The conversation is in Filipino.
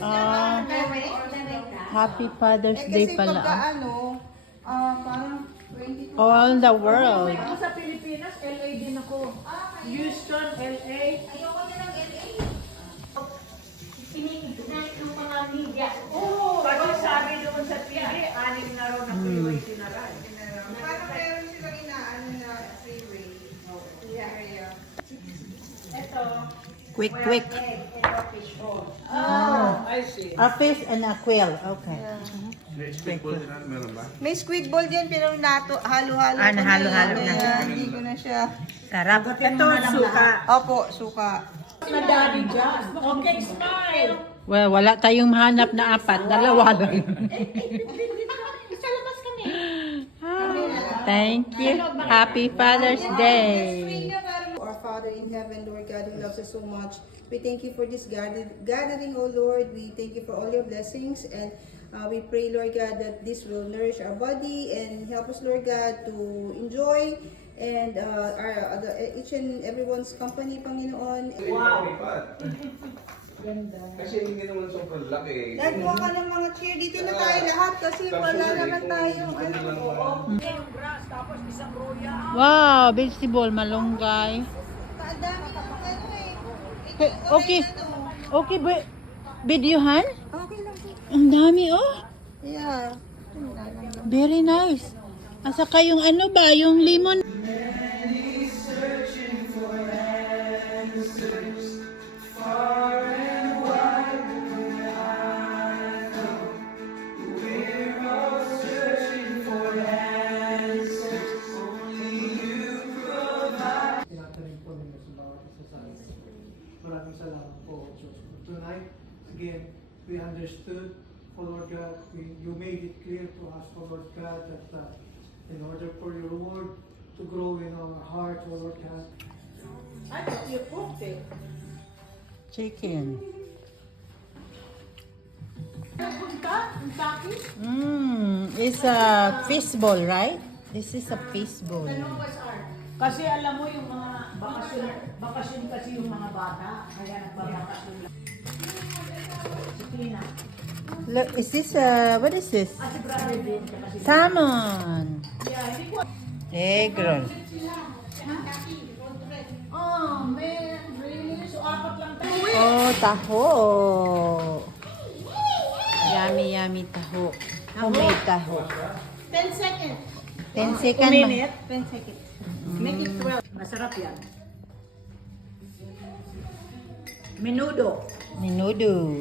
Ah, Happy Father's Day Kasi pala. pagka parang 22. All the world. Ako sa Pilipinas, LA din ako. Houston, LA. Ayoko na ng LA. Pinitignan ng mga media. Oo, kasi sabi doon sa TV, 6 na raw na freeway tinaral. Parang meron silang inaano na freeway. Area. Ito, Quick. egg and a fish ball. Oh, I see. a fish and a quail. Okay. May squid ball din pero halo-halo Ah, ko nahalo-halo na. na. Kaya hindi ko na siya. Sarap. Ito, suka. Opo, suka. Na daddy dyan. Okay, smile. Well, wala tayong mahanap na apat. Dalawa lang. Sa labas kami. Thank you. Happy Father's Day. Our Father in heaven, Lord God, who loves us so much, we thank you for this gathering, oh Lord. We thank you for all your blessings, and we pray, Lord God, that this will nourish our body and help us, Lord God, to enjoy and each and everyone's company, Panginoon. Wow. Kasi hindi naman sobrang laki. Nagkuha ka ng mga chair. Dito na tayo lahat kasi wala naman tayong ano. Yung grass, tapos isang roya. Wow, vegetable, malunggay. Ang dami ng ano eh. Okay. Okay, videohan? Okay lang po. Ang dami, oh. Yeah. Very nice. At saka yung ano ba, yung lemon. Tinatanim po ninyo sa bawat isa sa amin. Maraming salamat po, Diyos. Tonight, again, we understood, oh Lord God, you made it clear to us, oh Lord God, that in order for your word to grow in our hearts, oh Lord God, I thought you cooked it. Chicken. Punta? Ang takis? It's a fish ball, right? This is a fish ball. Kasi alam mo yung mga bakasyon kasi yung mga bata, kaya nagbabakasyon lang. Si Tina. Look, is this what is this? Si brother din, tsaka si Salmon. yeah, hindi ko. Egg roll. Oh, man, really? So, 4 lang tayo. Oh, taho. Yummy taho. Homemade taho. 10 seconds. 10 seconds. 10 seconds. Make it 12. Masarap yan. Menudo. Menudo.